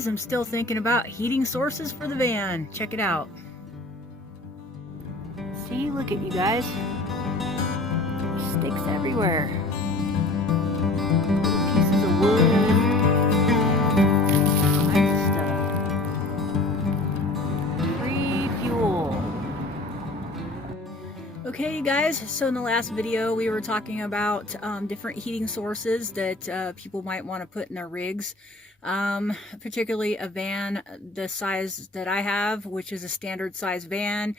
guys, I'm still thinking about heating sources for the van. Check it out. See, look at you guys. Sticks everywhere. Little pieces of wood. All kinds of stuff. Free fuel. Okay, guys, so in the last video we were talking about different heating sources that people might want to put in their rigs. Particularly a van the size that I have, which is a standard size van.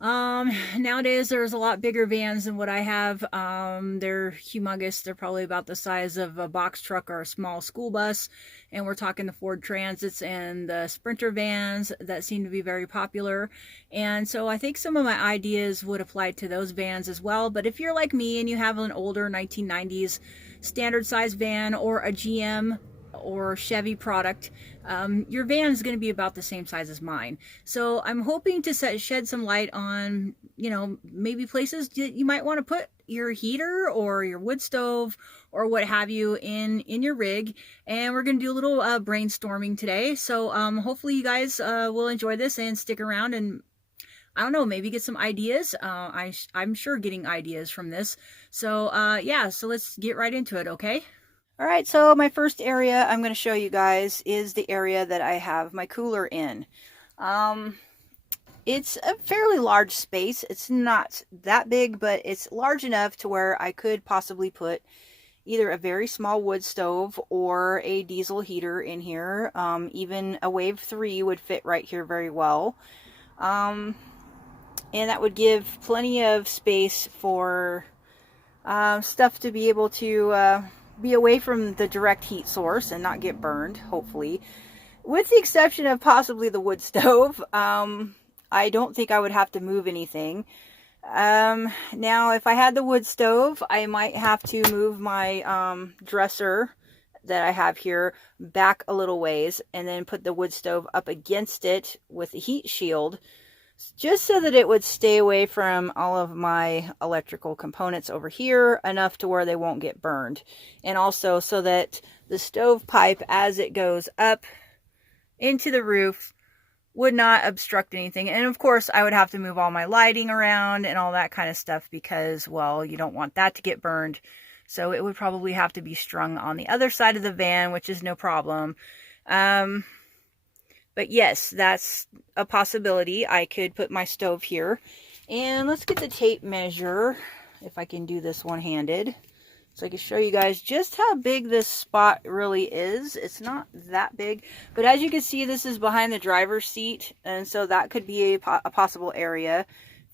Nowadays there's a lot bigger vans than what I have. They're humongous. They're probably about the size of a box truck or a small school bus. And we're talking the Ford Transits and the Sprinter vans that seem to be very popular. And so I think some of my ideas would apply to those vans as well. But if you're like me and you have an older 1990s standard size van or a GM or Chevy product, your van is going to be about the same size as mine. So I'm hoping to shed some light on, you know, maybe places that you might want to put your heater or your wood stove or what have you in your rig. And we're going to do a little brainstorming today. So hopefully you guys will enjoy this and stick around and, I don't know, maybe get some ideas. I'm sure getting ideas from this. So yeah, so let's get right into it, okay? All right, so my first area I'm going to show you guys is the area that I have my cooler in. It's a fairly large space. It's not that big, but it's large enough to where I could possibly put either a very small wood stove or a diesel heater in here. Even a Wave 3 would fit right here very well. And that would give plenty of space for stuff to be able to be away from the direct heat source and not get burned, hopefully, with the exception of possibly the wood stove. I don't think I would have to move anything. Now if I had the wood stove, I might have to move my dresser that I have here back a little ways and then put the wood stove up against it with a heat shield, just so that it would stay away from all of my electrical components over here enough to where they won't get burned. And also so that the stovepipe, as it goes up into the roof, would not obstruct anything. And of course I would have to move all my lighting around and all that kind of stuff because, well, you don't want that to get burned. So it would probably have to be strung on the other side of the van, which is no problem. But yes, that's a possibility. I could put my stove here. And let's get the tape measure, if I can do this one-handed, so I can show you guys just how big this spot really is. It's not that big, but as you can see, this is behind the driver's seat, and so that could be a possible area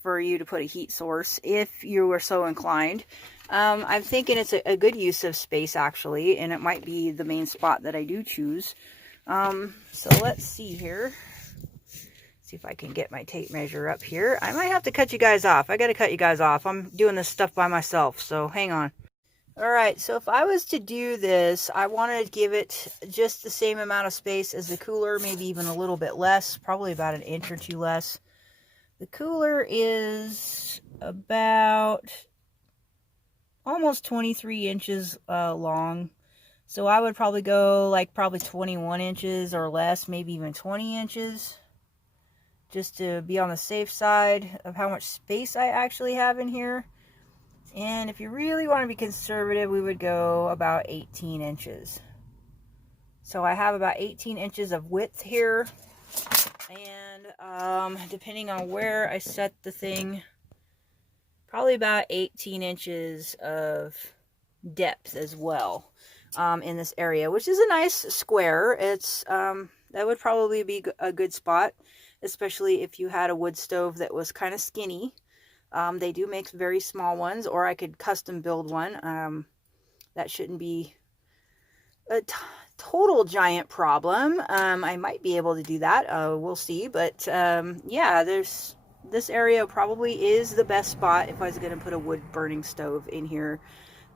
for you to put a heat source if you were so inclined. I'm thinking it's a good use of space, actually, and it might be the main spot that I do choose. So let's see here. See if I can get my tape measure up here. I might have to cut you guys off. I got to cut you guys off. I'm doing this stuff by myself, so hang on. All right, so if I was to do this, I want to give it just the same amount of space as the cooler, maybe even a little bit less, probably about an inch or two less. The cooler is about almost 23 inches long. So I would probably go like probably 21 inches or less, maybe even 20 inches, just to be on the safe side of how much space I actually have in here. And if you really want to be conservative, we would go about 18 inches. So I have about 18 inches of width here. And depending on where I set the thing, probably about 18 inches of depth as well. In this area, which is a nice square. It's that would probably be a good spot, especially if you had a wood stove that was kind of skinny. They do make very small ones, or I could custom build one. That shouldn't be a total giant problem. I might be able to do that. We'll see. But yeah, this area probably is the best spot if I was going to put a wood burning stove in here.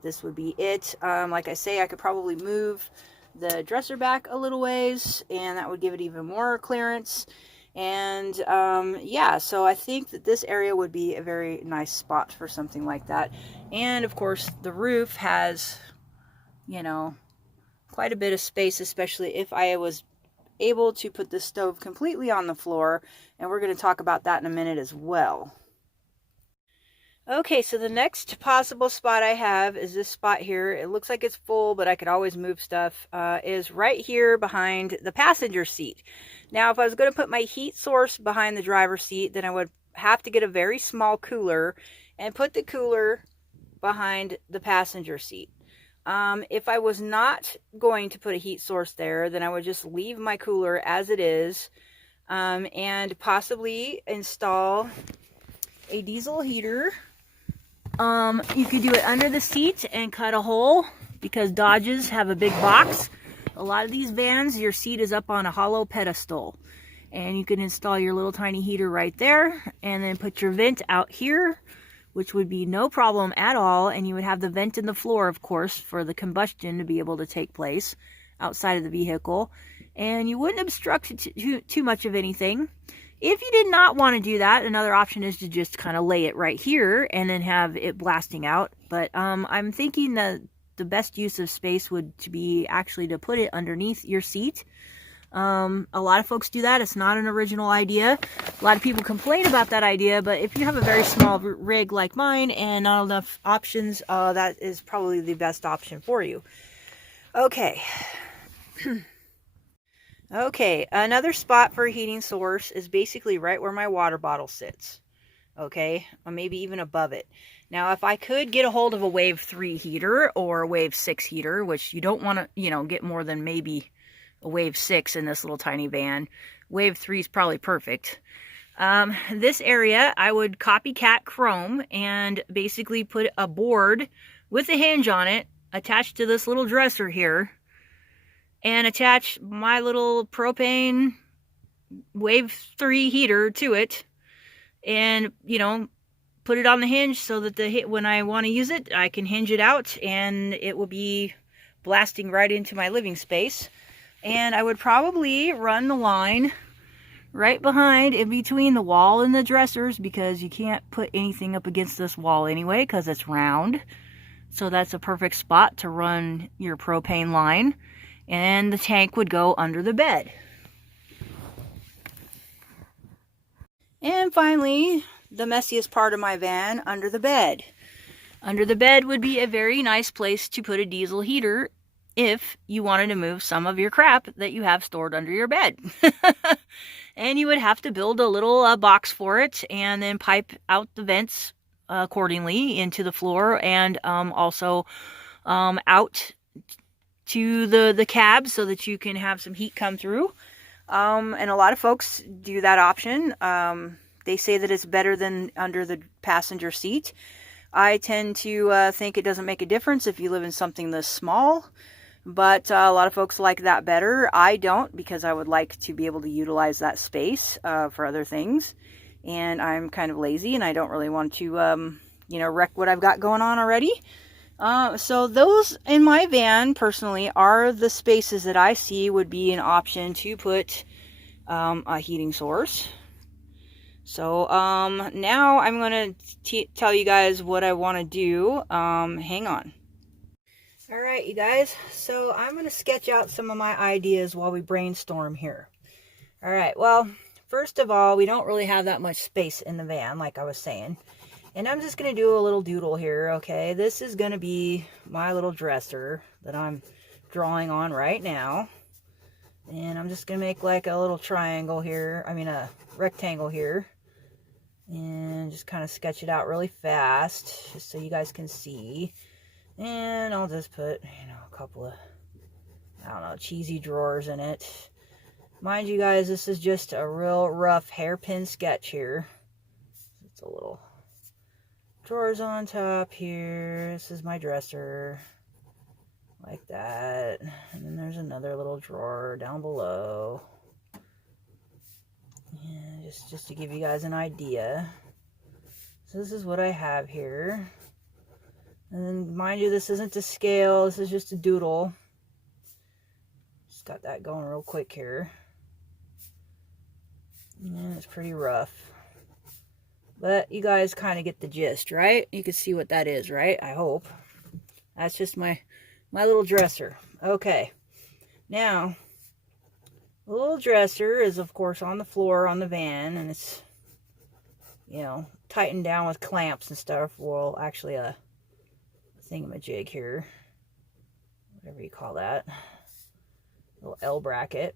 This would be it. Like I say, I could probably move the dresser back a little ways, and that would give it even more clearance. And yeah, so I think that this area would be a very nice spot for something like that. And of course, the roof has, you know, quite a bit of space, especially if I was able to put the stove completely on the floor, and we're going to talk about that in a minute as well. Okay, so the next possible spot I have is this spot here. It looks like it's full, but I could always move stuff. Is right here behind the passenger seat. Now, if I was going to put my heat source behind the driver's seat, then I would have to get a very small cooler and put the cooler behind the passenger seat. If I was not going to put a heat source there, then I would just leave my cooler as it is, and possibly install a diesel heater. You could do it under the seat and cut a hole, because Dodges have a big box. A lot of these vans, your seat is up on a hollow pedestal, and you can install your little tiny heater right there, and then put your vent out here, which would be no problem at all. And you would have the vent in the floor, of course, for the combustion to be able to take place outside of the vehicle, and you wouldn't obstruct too much of anything. If you did not want to do that, another option is to just kind of lay it right here and then have it blasting out. But I'm thinking that the best use of space would to be actually to put it underneath your seat. A lot of folks do that. It's not an original idea. A lot of people complain about that idea, but if you have a very small rig like mine and not enough options, that is probably the best option for you. Okay. Okay, another spot for a heating source is basically right where my water bottle sits. Okay, or maybe even above it. Now, if I could get a hold of a Wave 3 heater or a Wave 6 heater, which you don't want to, get more than maybe a Wave 6 in this little tiny van. Wave 3 is probably perfect. This area, I would copycat chrome and basically put a board with a hinge on it attached to this little dresser here, and attach my little propane Wave 3 heater to it, and put it on the hinge so that when I want to use it, I can hinge it out and it will be blasting right into my living space. And I would probably run the line right behind, in between the wall and the dressers, because you can't put anything up against this wall anyway because it's round. So that's a perfect spot to run your propane line. And the tank would go under the bed. And finally, the messiest part of my van, under the bed. Under the bed would be a very nice place to put a diesel heater if you wanted to move some of your crap that you have stored under your bed. And you would have to build a little box for it, and then pipe out the vents accordingly into the floor, and also out to the cab so that you can have some heat come through. And a lot of folks do that option. They say that it's better than under the passenger seat. I tend to think it doesn't make a difference if you live in something this small, but a lot of folks like that better. I don't, because I would like to be able to utilize that space for other things, and I'm kind of lazy and I don't really want to wreck what I've got going on already. So those in my van personally are the spaces that I see would be an option to put a heating source. So now I'm going to tell you guys what I want to do. Hang on. Alright, you guys, so I'm going to sketch out some of my ideas while we brainstorm here. Alright, well, first of all, we don't really have that much space in the van, like I was saying. And I'm just going to do a little doodle here, okay? This is going to be my little dresser that I'm drawing on right now. And I'm just going to make like a little triangle here, a rectangle here. And just kind of sketch it out really fast, just so you guys can see. And I'll just put, a couple of, cheesy drawers in it. Mind you guys, this is just a real rough hairpin sketch here. It's a little drawers on top here. This is my dresser, like that. And then there's another little drawer down below. And just to give you guys an idea. So this is what I have here. And then, mind you, this isn't to scale. This is just a doodle. Just got that going real quick here. And it's pretty rough. But you guys kind of get the gist, right? You can see what that is, right? I hope. That's just my little dresser. Okay. Now, The little dresser is, of course, on the floor on the van, and it's, you know, tightened down with clamps and stuff. Well, actually a thingamajig here, whatever you call that, little L bracket.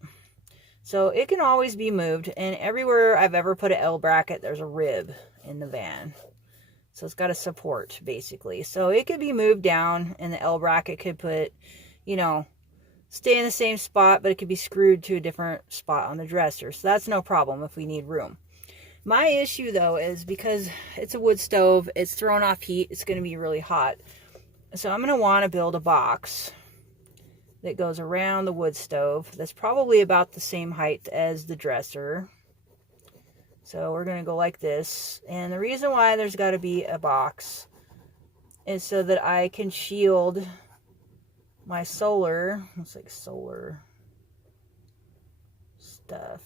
So it can always be moved, and everywhere I've ever put an L bracket, there's a rib in the van. So it's got a support, basically. So it could be moved down, and the L bracket could put, you know, stay in the same spot, but it could be screwed to a different spot on the dresser. So that's no problem if we need room. My issue, though, is because it's a wood stove, it's throwing off heat, it's going to be really hot. So I'm going to want to build a box that goes around the wood stove that's probably about the same height as the dresser. So we're going to go like this. And the reason why there's got to be a box is so that I can shield my solar, looks like solar stuff,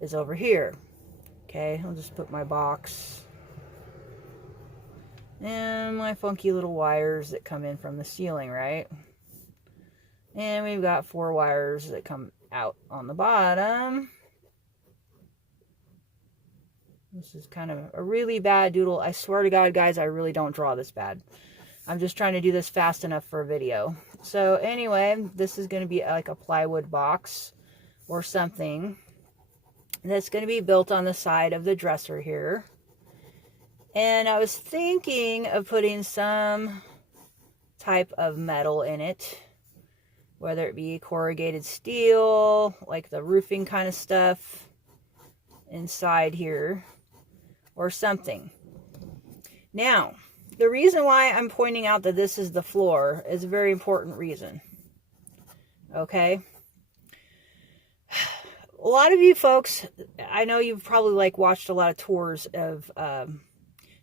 is over here. Okay, I'll just put my box and my funky little wires that come in from the ceiling, right? And we've got 4 wires that come out on the bottom. This is kind of a really bad doodle. I swear to God, guys, I really don't draw this bad. I'm just trying to do this fast enough for a video. So anyway, this is going to be like a plywood box or something that's going to be built on the side of the dresser here. And I was thinking of putting some type of metal in it, whether it be corrugated steel, like the roofing kind of stuff inside here, or something. Now, the reason why I'm pointing out that this is the floor is a very important reason. Okay? A lot of you folks, I know you've probably like watched a lot of tours of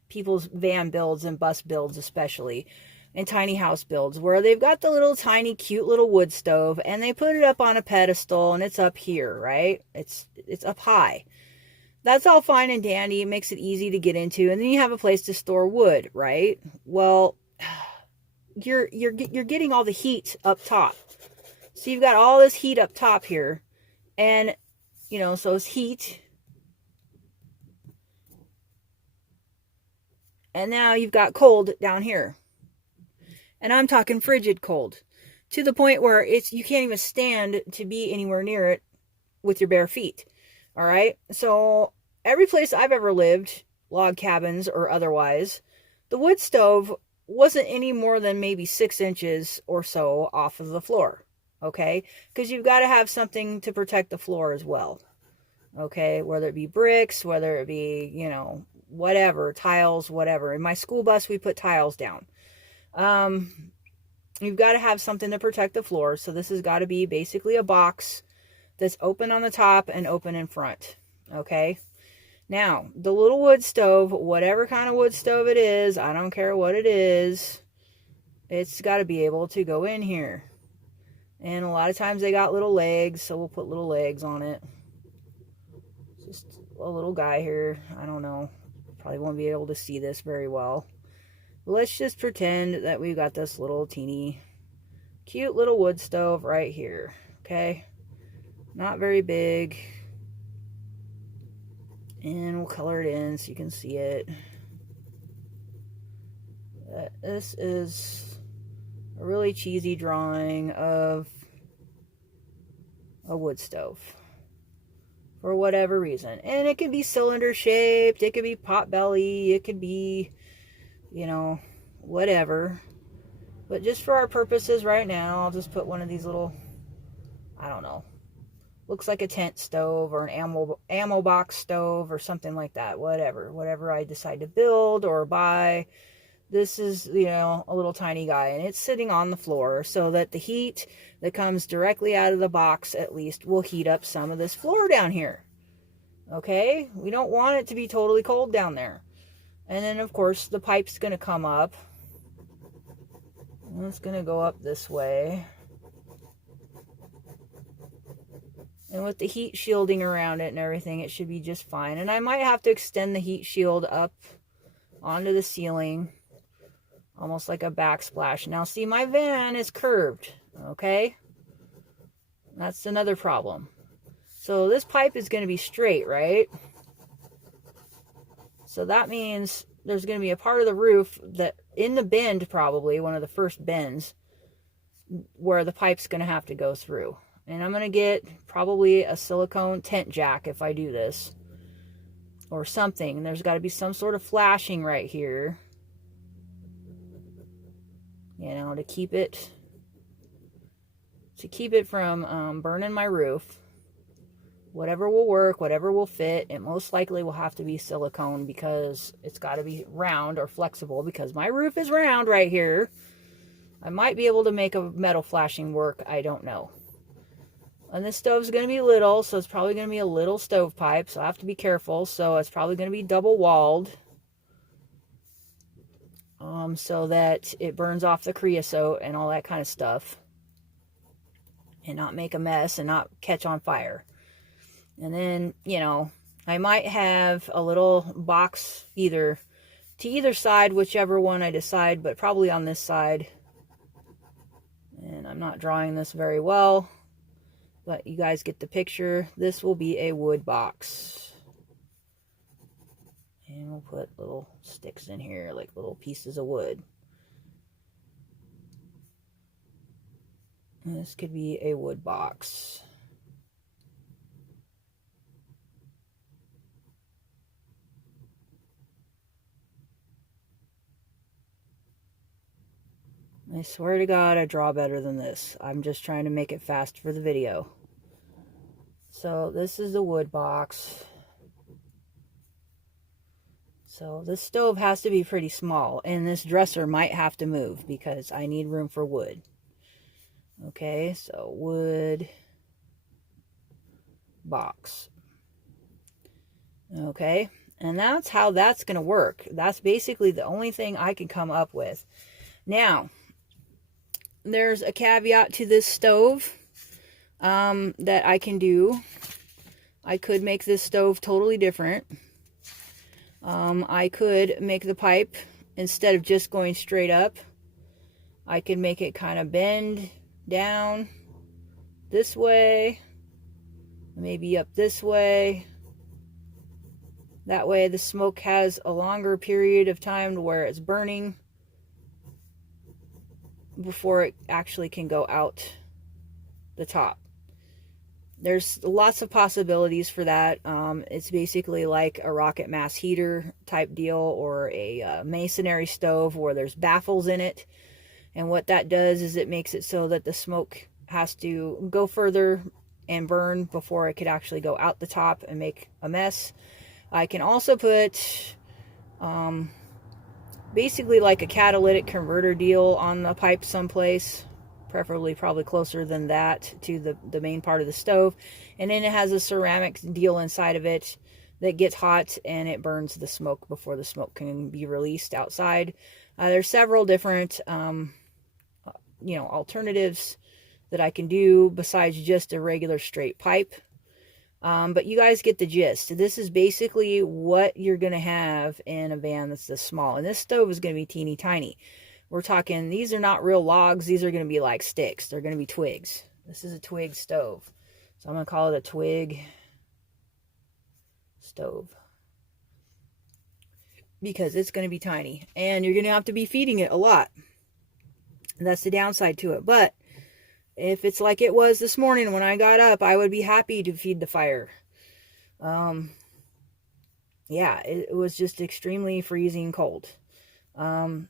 people's van builds and bus builds especially, and tiny house builds, where they've got the little tiny cute little wood stove and they put it up on a pedestal and it's up here, right? It's up high. That's all fine and dandy. It makes it easy to get into, and then you have a place to store wood, right? Well, you're getting all the heat up top. So you've got all this heat up top here, and you know, so it's heat. And now you've got cold down here. And I'm talking frigid cold, to the point where you can't even stand to be anywhere near it with your bare feet. All right? So every place I've ever lived, log cabins or otherwise, the wood stove wasn't any more than maybe 6 inches or so off of the floor. Okay? Because you've got to have something to protect the floor as well. Okay? Whether it be bricks, whether it be, you know, whatever, tiles, whatever. In my school bus, we put tiles down. You've got to have something to protect the floor. So this has got to be basically a box that's open on the top and open in front. Okay. Now, the little wood stove, whatever kind of wood stove it is, I don't care what it is, it's got to be able to go in here. And a lot of times they got little legs, so we'll put little legs on it. Just a little guy here. I don't know. Probably won't be able to see this very well. Let's just pretend that we've got this little teeny cute little wood stove right here. Okay. Not very big. And we'll color it in so you can see it. This is a really cheesy drawing of a wood stove. For whatever reason. And it could be cylinder shaped. It could be pot belly. It could be, you know, whatever. But just for our purposes right now, I'll just put one of these little, I don't know, looks like a tent stove or an ammo box stove or something like that. Whatever I decide to build or buy. This is, you know, a little tiny guy, and it's sitting on the floor so that the heat that comes directly out of the box at least will heat up some of this floor down here. Okay? We don't want it to be totally cold down there. And then, of course, the pipe's going to come up. And it's going to go up this way. And with the heat shielding around it and everything, it should be just fine. And I might have to extend the heat shield up onto the ceiling. Almost like a backsplash. Now, see, my van is curved. Okay? That's another problem. So this pipe is going to be straight, right? So that means there's going to be a part of the roof that in the bend, probably one of the first bends, where the pipe's going to have to go through. And I'm going to get probably a silicone tent jack if I do this, or something. There's got to be some sort of flashing right here, you know, to keep it from burning my roof. Whatever will work, whatever will fit. It most likely will have to be silicone because it's got to be round or flexible, because my roof is round right here. I might be able to make a metal flashing work. I don't know. And this stove's going to be little, so it's probably going to be a little stovepipe, so I have to be careful. So it's probably going to be double walled, so that it burns off the creosote and all that kind of stuff, and not make a mess and not catch on fire. And then, you know, I might have a little box to either side, whichever one I decide, but probably on this side. And I'm not drawing this very well, but you guys get the picture. This will be a wood box. And we'll put little sticks in here, like little pieces of wood. And this could be a wood box. I swear to God, I draw better than this. I'm just trying to make it fast for the video. So this is the wood box. So this stove has to be pretty small, and this dresser might have to move because I need room for wood. Okay, so wood box. Okay, and that's how that's going to work. That's basically the only thing I can come up with. Now, there's a caveat to this stove that I can do. I could make this stove totally different. I could make the pipe, instead of just going straight up, I could make it kind of bend down this way, maybe up this way. That way the smoke has a longer period of time to where it's burning before it actually can go out the top. There's lots of possibilities for that. It's basically like a rocket mass heater type deal, or a masonry stove where there's baffles in it. And what that does is it makes it so that the smoke has to go further and burn before it could actually go out the top and make a mess. I can also put basically like a catalytic converter deal on the pipe someplace, preferably probably closer than that to the main part of the stove. And then it has a ceramic deal inside of it that gets hot and it burns the smoke before the smoke can be released outside. There's several different alternatives that I can do besides just a regular straight pipe. But you guys get the gist. This is basically what you're going to have in a van that's this small. And this stove is going to be teeny tiny. We're talking, these are not real logs. These are going to be like sticks. They're going to be twigs. This is a twig stove. So I'm going to call it a twig stove, because it's going to be tiny. And you're going to have to be feeding it a lot. And that's the downside to it. But if it's like it was this morning when I got up, I would be happy to feed the fire. Yeah, it was just extremely freezing cold.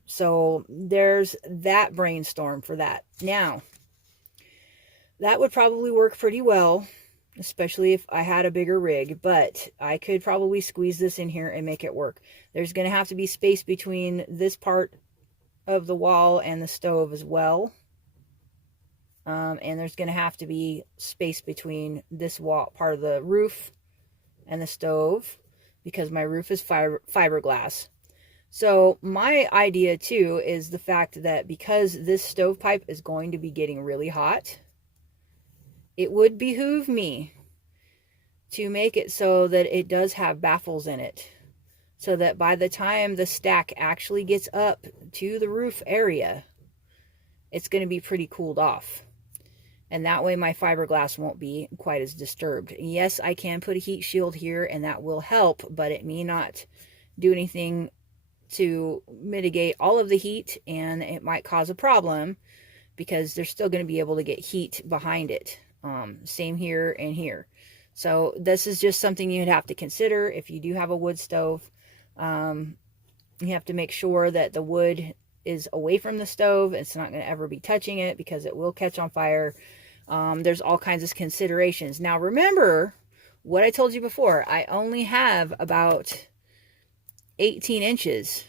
So there's that brainstorm for that. Now, that would probably work pretty well, especially if I had a bigger rig, but I could probably squeeze this in here and make it work. There's going to have to be space between this part of the wall and the stove as well. And there's going to have to be space between this wall, part of the roof, and the stove, because my roof is fiberglass. So my idea too is the fact that because this stovepipe is going to be getting really hot, it would behoove me to make it so that it does have baffles in it, so that by the time the stack actually gets up to the roof area, it's going to be pretty cooled off. And that way my fiberglass won't be quite as disturbed. Yes, I can put a heat shield here and that will help, but it may not do anything to mitigate all of the heat, and it might cause a problem because they're still going to be able to get heat behind it. Same here and here. So this is just something you'd have to consider if you do have a wood stove. You have to make sure that the wood is away from the stove. It's not going to ever be touching it because it will catch on fire. There's all kinds of considerations. Now remember what I told you before. I only have about 18 inches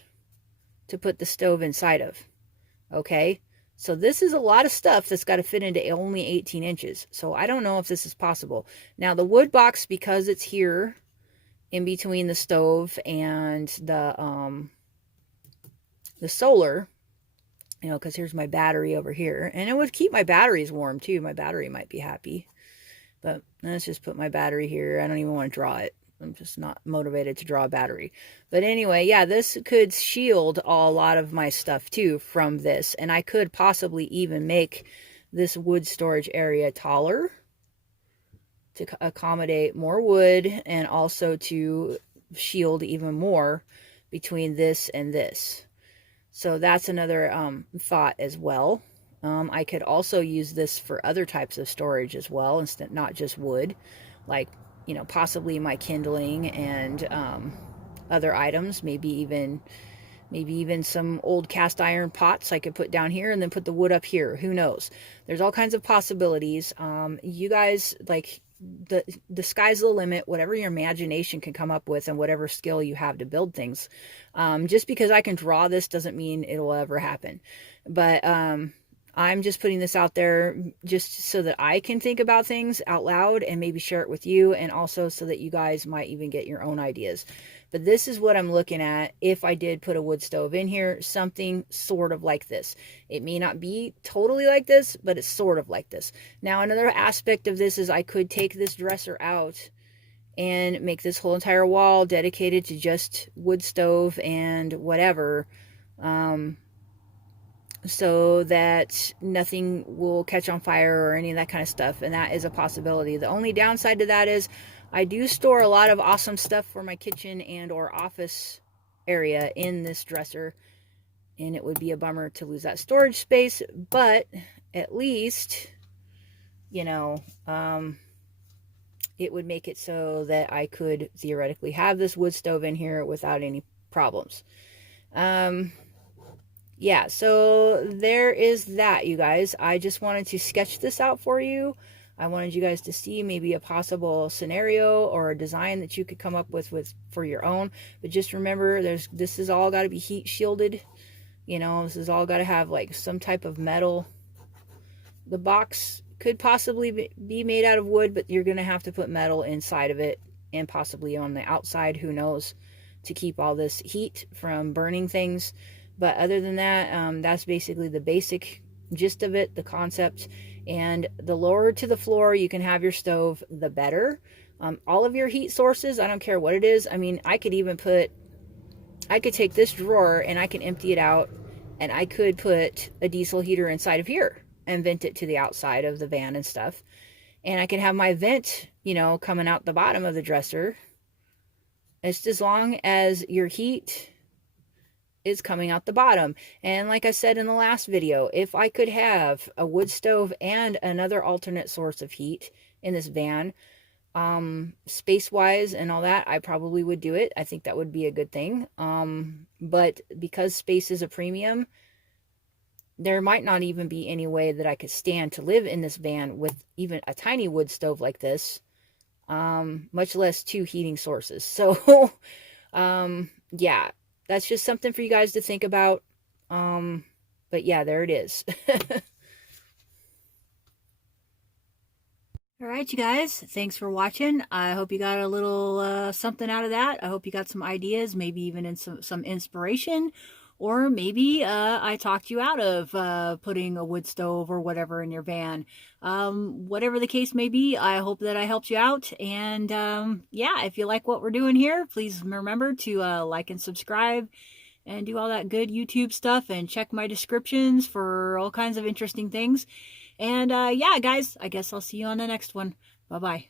to put the stove inside of. Okay, so this is a lot of stuff that's got to fit into only 18 inches. So I don't know if this is possible. Now the wood box, because it's here in between the stove and the solar, you know, because here's my battery over here, and it would keep my batteries warm too. My battery might be happy, but let's just put my battery here. I don't even want to draw it. I'm just not motivated to draw a battery. But anyway, yeah, this could shield a lot of my stuff too from this. And I could possibly even make this wood storage area taller to accommodate more wood, and also to shield even more between this and this. So that's another thought as well. I could also use this for other types of storage as well, instead, not just wood, like, you know, possibly my kindling and other items, maybe even some old cast iron pots I could put down here and then put the wood up here. Who knows? There's all kinds of possibilities. You guys, like, the sky's the limit. Whatever your imagination can come up with and whatever skill you have to build things. Just because I can draw this doesn't mean it'll ever happen. But I'm just putting this out there just so that I can think about things out loud and maybe share it with you, and also so that you guys might even get your own ideas. But this is what I'm looking at if I did put a wood stove in here, something sort of like this. It may not be totally like this, but it's sort of like this. Now, another aspect of this is I could take this dresser out and make this whole entire wall dedicated to just wood stove and whatever, so that nothing will catch on fire or any of that kind of stuff. And that is a possibility. The only downside to that is I do store a lot of awesome stuff for my kitchen and or office area in this dresser, and it would be a bummer to lose that storage space. But at least, you know, it would make it so that I could theoretically have this wood stove in here without any problems. Yeah, so there is that, you guys. I just wanted to sketch this out for you. I wanted you guys to see maybe a possible scenario or a design that you could come up with for your own. But just remember, this is all got to be heat shielded. You know, this is all got to have like some type of metal. The box could possibly be made out of wood, but you're going to have to put metal inside of it, and possibly on the outside, who knows, to keep all this heat from burning things. But other than that, that's basically the basic gist of it, the concept. And the lower to the floor you can have your stove, the better. All of your heat sources, I don't care what it is. I mean, I could take this drawer and I can empty it out, and I could put a diesel heater inside of here and vent it to the outside of the van and stuff. And I can have my vent, you know, coming out the bottom of the dresser. It's as long as your heat is coming out the bottom. And like I said in the last video, if I could have a wood stove and another alternate source of heat in this van, space wise and all that, I probably would do it. I think that would be a good thing. But because space is a premium, there might not even be any way that I could stand to live in this van with even a tiny wood stove like this, much less two heating sources. So yeah, that's just something for you guys to think about. But yeah, there it is. All right, you guys, thanks for watching. I hope you got a little something out of that. I hope you got some ideas, maybe even some inspiration, or maybe I talked you out of putting a wood stove or whatever in your van. Whatever the case may be, I hope that I helped you out. And yeah, if you like what we're doing here, please remember to like and subscribe and do all that good YouTube stuff, and check my descriptions for all kinds of interesting things. And yeah, guys, I guess I'll see you on the next one. Bye-bye.